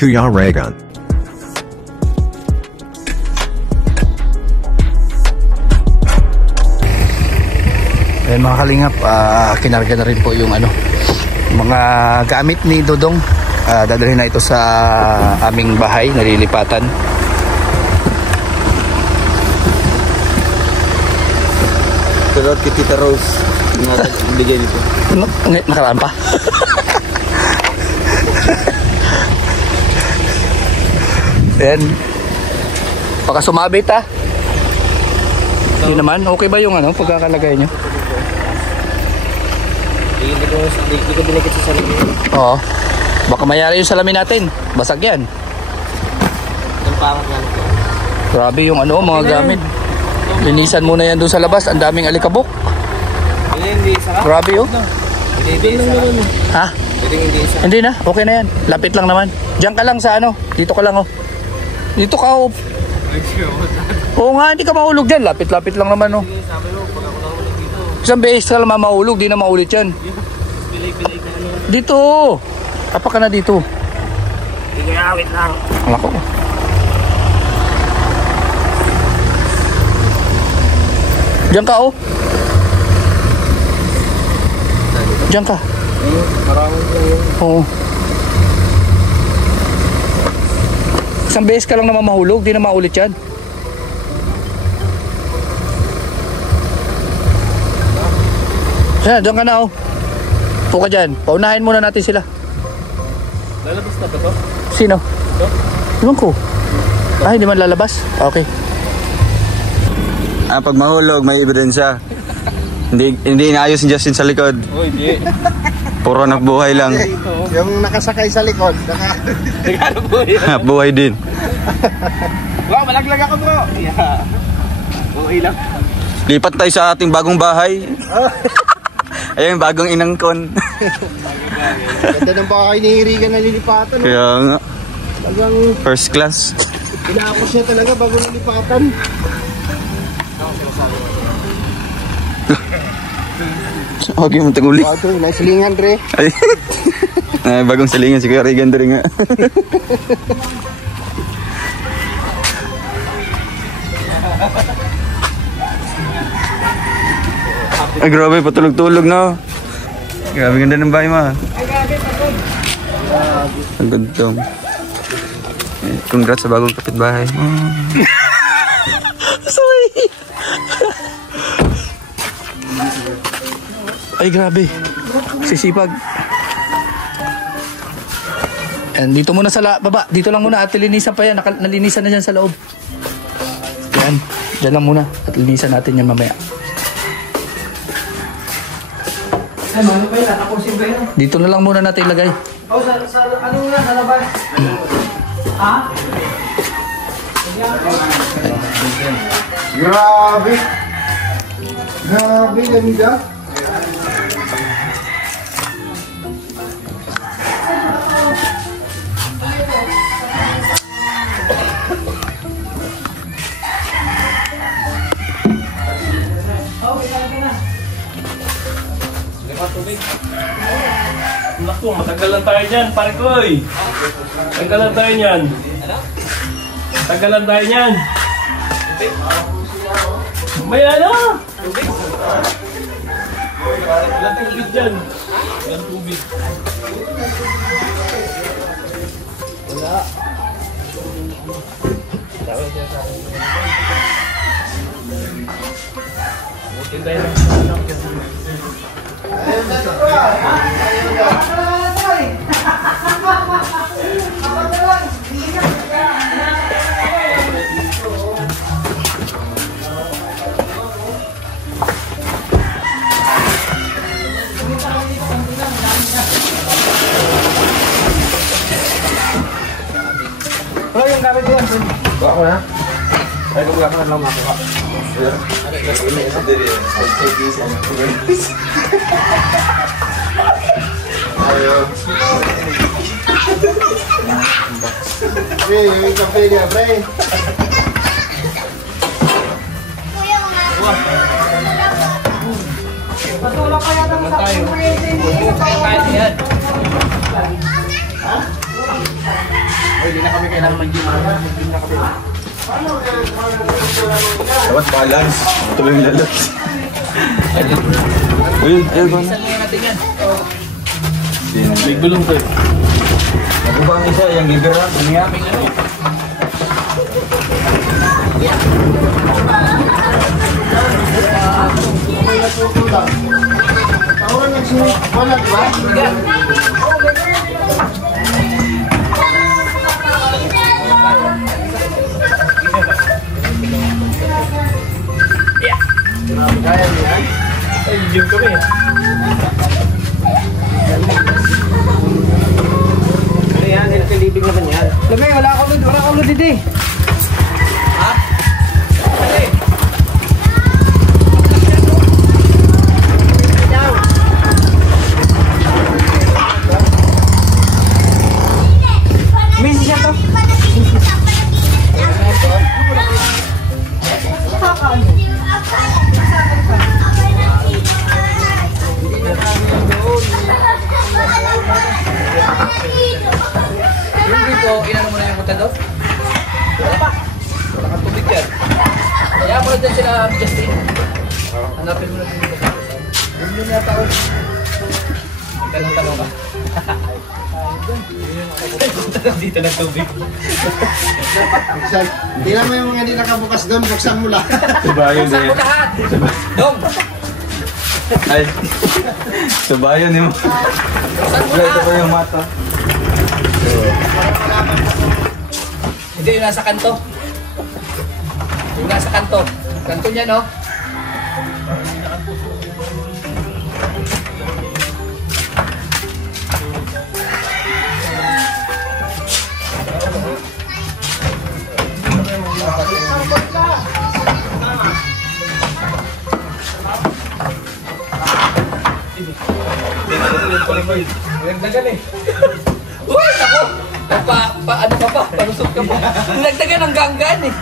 Kuya Raygun. Ayan mga kalingap, kinarga na rin po yung mga gamit ni Dodong. Dadalhin na ito sa aming bahay, nalilipatan. Pero kay Tita Rose, bigay dito. Nakaraan pa. Ayan. Baka sumabit Hindi naman, okay ba yung pagkakalagay nyo? Hindi ko binigit sa salamin. Oo. Baka mayari yung salamin natin. Basag yan. Yung parang yan. Grabe yung mga gamit. Linisan muna yan doon sa labas. Ang daming alikabok. Hindi sarap. Grabe yun. Hindi sarap. Ha? Hindi na. Okay na yan. Lapit lang naman. Diyan ka lang sa Dito ka lang Dito ka Oo nga, hindi ka mahulog dyan. Lapit-lapit lang naman Isang beses ka lang mahulog. Di na maulit yan. Dito. Apa ka na dito? Hindi ko awit lang. Wala ko. Diyan ka Diyan ka. Maraming lang yun. Oo. Isang beses ka lang naman mahulog, di na maulit yan. Diyan ka na Upo ka dyan. Paunahin muna natin sila. Lalabas na ba to? Sino? Ito? Iwan ko. Hindi man lalabas? Okay. Pag mahulog, may ebidensya. Hindi inaayos ni Justin sa likod. Hindi. Puro nagbuhay lang. Yung nakasakay sa likod, Buhay din. Wow, malaglag ako bro. Yeah. Okay lang. Lipat tayo sa ating bagong bahay. Ayun, bagong inangkon. Ganda ng bahay ni Rigan na lilipatan. Kaya nga. Talagang First class. pinapos niya talaga bago nilipatan. Okay, mataguli. Wow, ito, nasilingan, Dre. Ay, bagong silingan si Kuya Regan rin nga. Ay, grabe, patulog-tulog na. Grabe, ganda ng bahay mo. Ang gandong. Congrats sa bagong kapitbahay. Sorry. Ay, grabe. Sisipag. And dito muna sa baba. Dito lang muna at linisan pa yan. Nalinisan na dyan sa loob. Yan. Dyan lang muna. At linisan natin yan mamaya. Dito na lang muna natin ilagay. Sa ano nga, sa labas? Ha? Grabe. Grabe, ganda. Naku, matagalan tayo dyan, pare ko eh. Tagalan tayo dyan. Tagalan tayo dyan. May tubig. Ilang tubig dyan. Ilang tubig. Wala. Butin tayo ng Yung gamit ko yan. Ako na? Ay, kung ako na lang ako. Hey, yung kape niya, pre. Patulog ka yata sa kumpirente. kailangan mag-gimana. Dapat balance. Tuloy yung lalat. Ayun, ayun ba na? Isan ngayon natin yan. May gulong to. Ako ba ang isa? Yung gigara? Ano nga? Ay, gym kami. Ano yan? Nilipig naman yan. Labi, wala akong load dito eh. Yung dito, inano mo na yung montador? Wala pa. Wala kang tubig yan. Kaya mo na dyan sila, Justin. Hanapin mo na dyan yung montador. Yun yun yata ako. Tanong-tanong ka. Dito na tubig. Tingnan mo yung mga hindi nakabukas doon, buksan mo lang. Subayon Saan mo lahat? Dong! Ay. Subayon yun. Saan mo Ito pa lahat? yung mata. Hindi, yung nasa kanto. Yung nasa kanto. Kanto niya, no? Nagdagan eh. Uy, ako! Ano ka pa? Palusot ka pa. Nagdagan ng ganggan eh.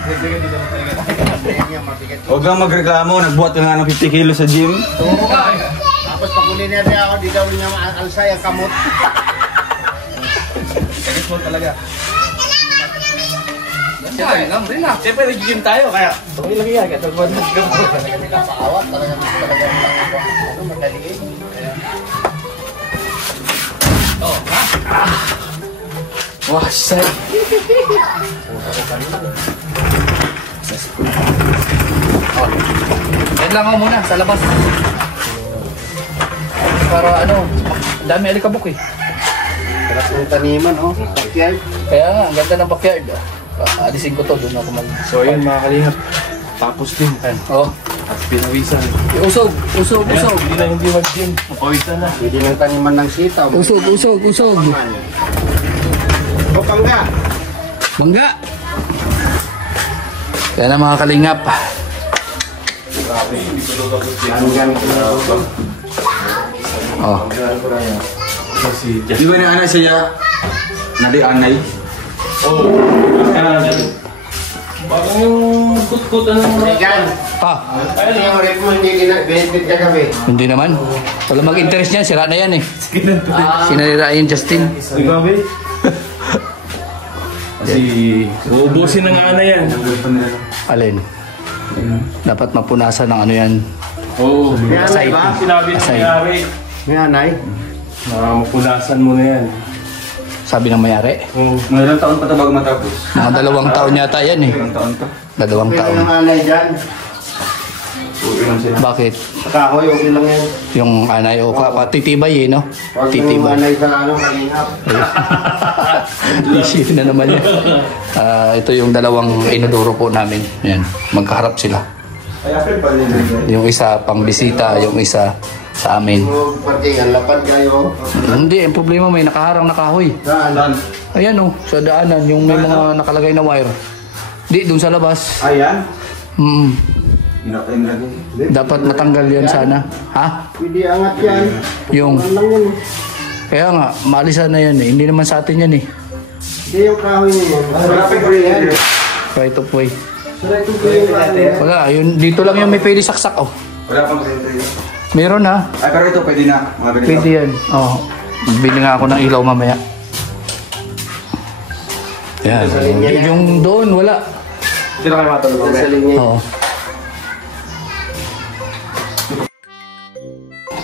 Huwag kang magreklamo. Nagbuhat ka nga ng 50 kilos sa gym. Oo nga eh. Tapos pakuliner niya ako, di daw niya maalsay ang kamot. Sagit mo talaga. Siyempre, lang rin ah. Siyempre, nag-gym tayo. Kaya, okay lang yan. Kaya tagpuan mo. Talaga nila paawat, talaga madaliin. Oh, ha? Wah, say. Oh. Yan lang ako muna, sa labas. Para ano, dami alikabok eh. Sarap ng taniman, oh. Backyard. Kaya nga, ang ganda ng backyard. Alisin ko to, doon ako mag... So yun mga kalingap. Tapos din. Oh, At pinawisan. usog, usog, usog. Hindi na hindi mag-gym. Mapawisan na. Pwede ng taniman ng sitaw. Usog, usog, usog. O pangga. Mangga. Kaya na mga kalingap. Hanggang Oh. Kasi Di ba na anay siya? Nadi anay. Oo. Kaya na. Parang yung kut-kutan ng mga... Megan, Ah, ano yung rep mo hindi benefit ka kagabi? hindi naman. Wala mag-interest niyan, sira na yan eh. Sinarira yung Justin. Ikaw ba? Kasi uubusin na nga na yan. Alin? Dapat mapunasan ng ano yan. Oo. May anay ba? Sinabi ng Asay. mayari May anay? na mapunasan mo na yan. Sabi ng mayari. Oo. Mga ilang taon pa ito bago matapos? Mga 2 taon yata yan eh. Ilang taon pa? 2 Pwede taon. ng anay dyan. Uwi lang sila. Bakit? Sa kahoy, okay lang yan. Yung anay o titibay eh, no? Huwag yung Titibay. anay sa ano, kalingap. Issue na naman yan. Ito yung 2 inodoro po namin. Yan, magkaharap sila. Ay, April pa rin. Yung isa pang bisita, yung isa sa amin. Huwag partingan, lapad kayo. Hindi, ang problema may nakaharang na kahoy. Saan? Ayan oh, sa daanan, yung may mga nakalagay na wire. Di, dun sa labas. Ayan. Mm, dapat matanggal yan sana. Ha? Pwede angat yan. Yung, Ano lang yan? kaya nga, maalisan na yan eh. Hindi naman sa atin yan eh. Hindi yung kahoy niyo. Sarap ko yan. Right of way. Sarap ko yung kahoy. Wala, yun, dito lang yung may pwede saksak oh. Wala pang rentry. Meron ha. Ay, pero ito pwede na. Mga ganito. Pwede yan. Oo. Bili nga ako ng ilaw mamaya. Yan. Sa linya yan. Yung doon, wala. Sino kayo matulog? Sa linya. Oo.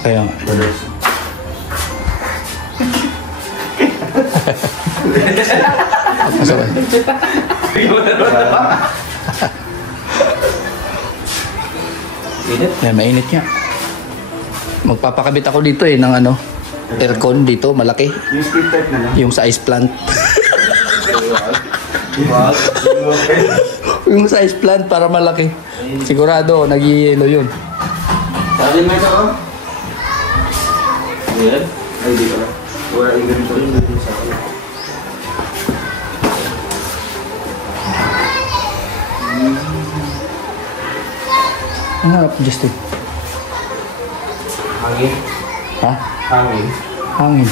Kaya nga. Masakit. Yan, mainit nga. Magpapakabit ako dito ng ano, aircon dito, malaki. Yung split type na lang. Yung sa ice plant. Yung sa ice plant para malaki. Sigurado, nag-yelo yun. Sabi mo ito ko? Ayan. Ay, di ka. Wala yung ganito rin dito sa akin. Ang harap, Justin. Hangin. Ha? Hangin. Hangin.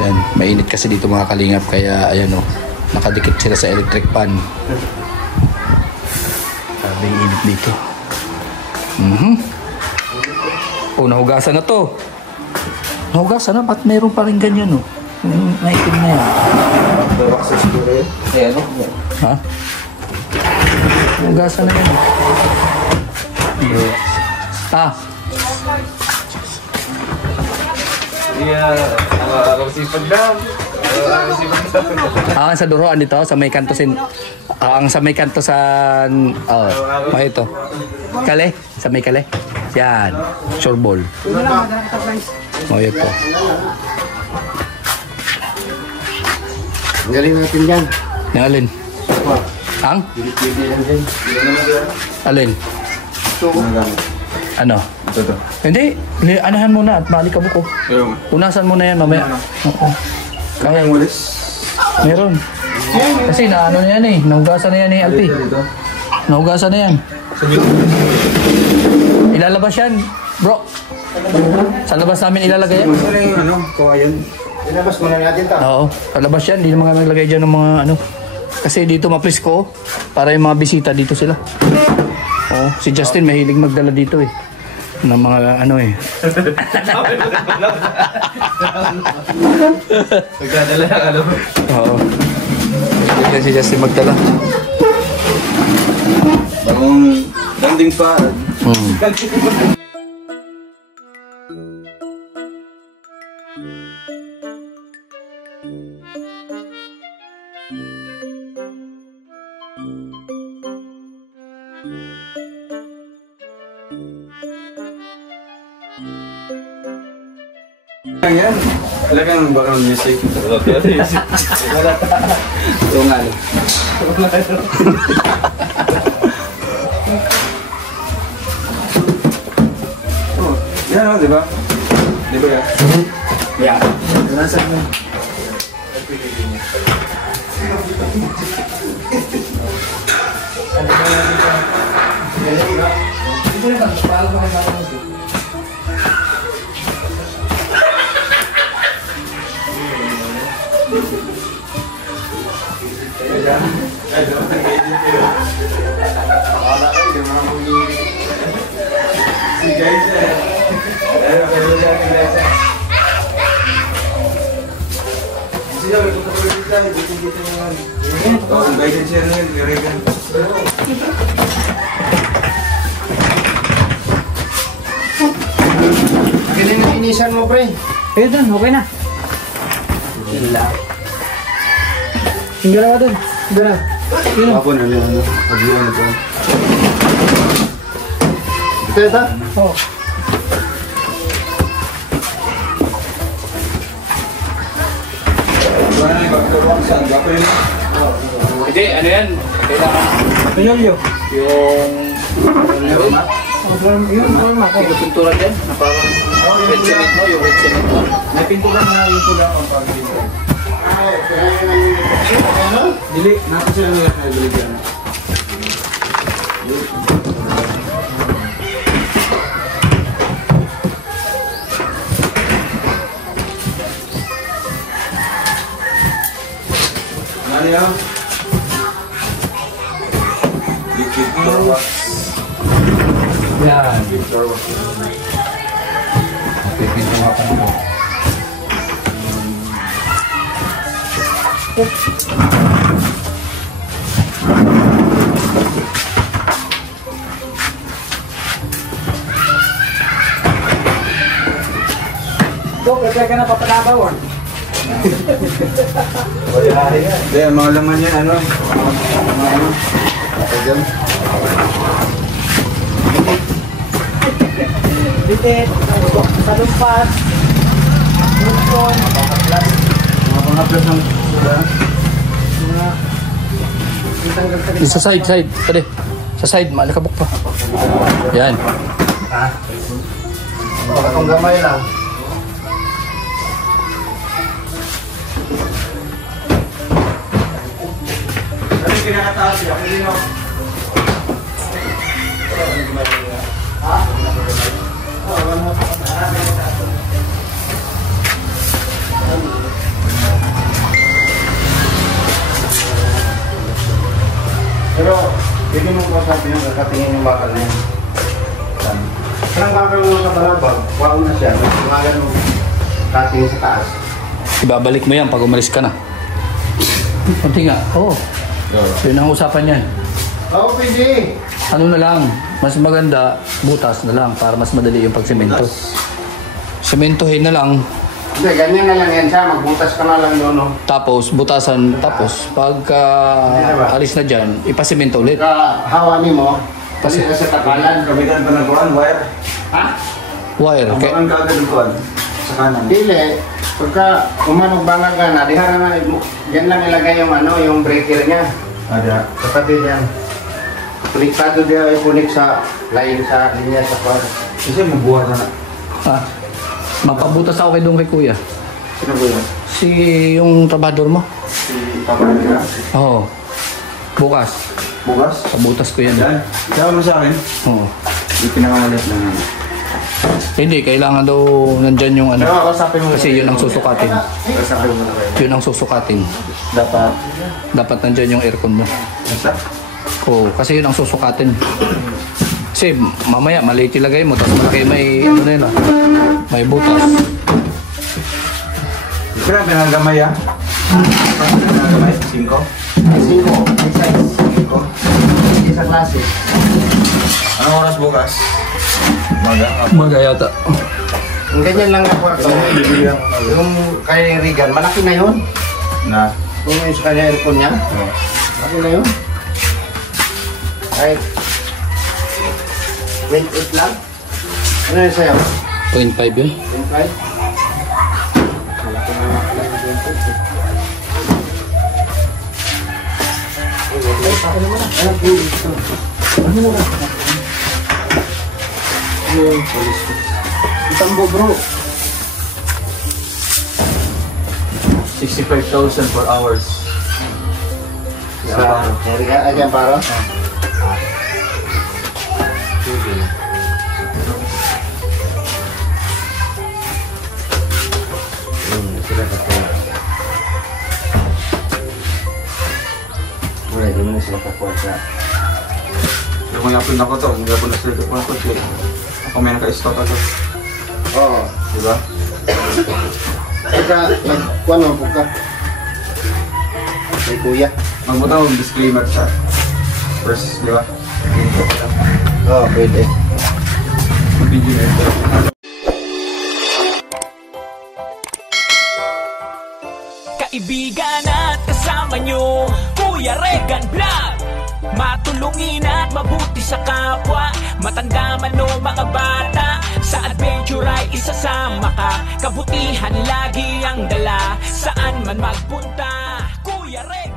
Yan, mainit kasi dito mga kalingap kaya ayan o, nakadikit sila sa electric fan. Sabi init dito. Oh, nahugasan na to. Nahugasan na, ba't meron pa rin ganyan o? Yung naitim na yan. Barak sa siguro yun. Ayan o. Ha? Nahugasan na yan. Ah, Sipag daw. ang sa duroan dito, sa may kanto ang sa may kanto sa ito. Kale, sa may kale. Yan, sure ball. Oh, yun po. Ang galing natin dyan. Yung alin? Ang? Alin? Ano? Ito. Hindi, anahan muna at balik ka buko. Punasan mo na yan mamaya. Oo. Kaya yung walis? Meron. Kasi naano na yan eh. Nahugasan na yan eh, Alpi. Nahugasan na yan. Ilalabas yan, bro. Sa labas namin ilalagay yan. Ano yung ano? Kuha yun? Ilabas muna natin ito. Oo, sa labas yan. Hindi naman kami naglagay dyan ng mga ano. Kasi dito mapresko para yung mga bisita dito sila. Oo, si Justin mahilig magdala dito eh. Ng mga ano eh. Nagdadala yung alam. Oo. Mahilig si Justin magdala. Bagong landing pa. Yan. Talagang background music. Wala ta. Ito nga. Yan o, di ba? Di ba yan? Yeah. Nasa mo. Guidance yan ngayon, Regan. Galing na finisan mo, pre. Eh, dun, okay na. Yung galawa dun. Dun na. Ako na ano, pag-iwan na po. Ito, ito. Oo. Wala na yung pagkakulang saan, gapa yun. Hindi, ano yan? Kailangan. Pinolyo. Yung... Yun, forma ko. Pinturan din. Na parang... Red cement mo, yung red cement mo. May pinturan na yung pula pang pag-iwan. Dili, natin sila nila na ibalik yan. Ano yan? Liquid door wax. Yan. Liquid door wax. Pipinturan mo. Kaya ka na papanabaw. Hindi, mga laman yan, ano? Mga ano? Ito dyan. Bitit, salumpas, lupon, Mga pangaplas ng suda. Sa side. Pwede. Sa side, malikabok pa. Yan. Baka kung gamay lang. Ano kinakataas siya? Pwede nyo? Pero, hindi mo ko sabi yung kakatingin yung bakal na yun. Parang bakal mo sa balabag, wao na siya. Tumagan mo katingin sa taas. Ibabalik mo yan pag umalis ka na. Kunti nga. Oo. Yun ang usapan yan. Oo, pwede. Ano na lang, mas maganda, butas na lang para mas madali yung pagsemento. Sementohin na lang, Hindi, ganyan na lang yan siya. Magbutas ka na lang doon. No? tapos butasan, tapos pagka alis na dyan, ipasemento ulit. Pagka hawani mo, kasi ka sa takalan. Gamitan pa ng kuhan, wire. Ha? Wire, okay? Ang ka agad ng kuhan. Sa kanan. Dili. Pagka umanog bangal ka na, dihara na, dyan lang ilagay yung ano, yung breaker niya. Ada. Kapatid yan. Konektado dia ipunik sa line sa linya sa kwan. Kasi mabuhat na na. Ah, mapabutas ako kay doon kay kuya. Sino ba yun? Si yung trabador mo? Si Papa nila. Oo. Bukas. Bukas. Pabutas ko yan. Yan. Sabi mo sa akin. Oo. Yung pinakamalit lang naman. Hindi, kailangan daw nandyan yung ano. Pero kausapin mo. Kasi yun ang susukatin. Kausapin mo na kayo. Yun ang susukatin. Dapat nandyan yung aircon mo. Basta? Oo, kasi yun ang susukatin. Kasi mamaya maliit ilagay mo, tapos malaki may ano na yun ah. May butas. Grabe ang gamay ah. Ang gamay? 5? 5, may size. 5. Isa klase. Anong oras bukas? Umaga. Maga yata. Yung ganyan lang na kwarto. Yung kay Regan, malaki na yun. Na. Kung yung sa kanya aircon niya, malaki na yun. Kahit 28 lang. Ano yun sa'yo? 0.5 yun. 25? Malaki na yung 28. Itambo bro. 65,000 for hours. Ayan paro. Wala, di mo na sila kakuha. Pero kung yapin ako to, hindi ako na-serve ako na to. Ako may naka-stock ako. Oo. Diba? Pagka, nagkuha naman po ka. May kuya. Magbuta akong disclaimer sa first, di ba? Oo, pwede. Video na ito. Kaibigan at kasama nyo, Kuya Regan Vlog. Matulungin at mabuti sa kapwa, matanda man o mga bata. Sa adventure ay isasama ka, kabutihan lagi ang dala. Saan man magpunta, Kuya Regan.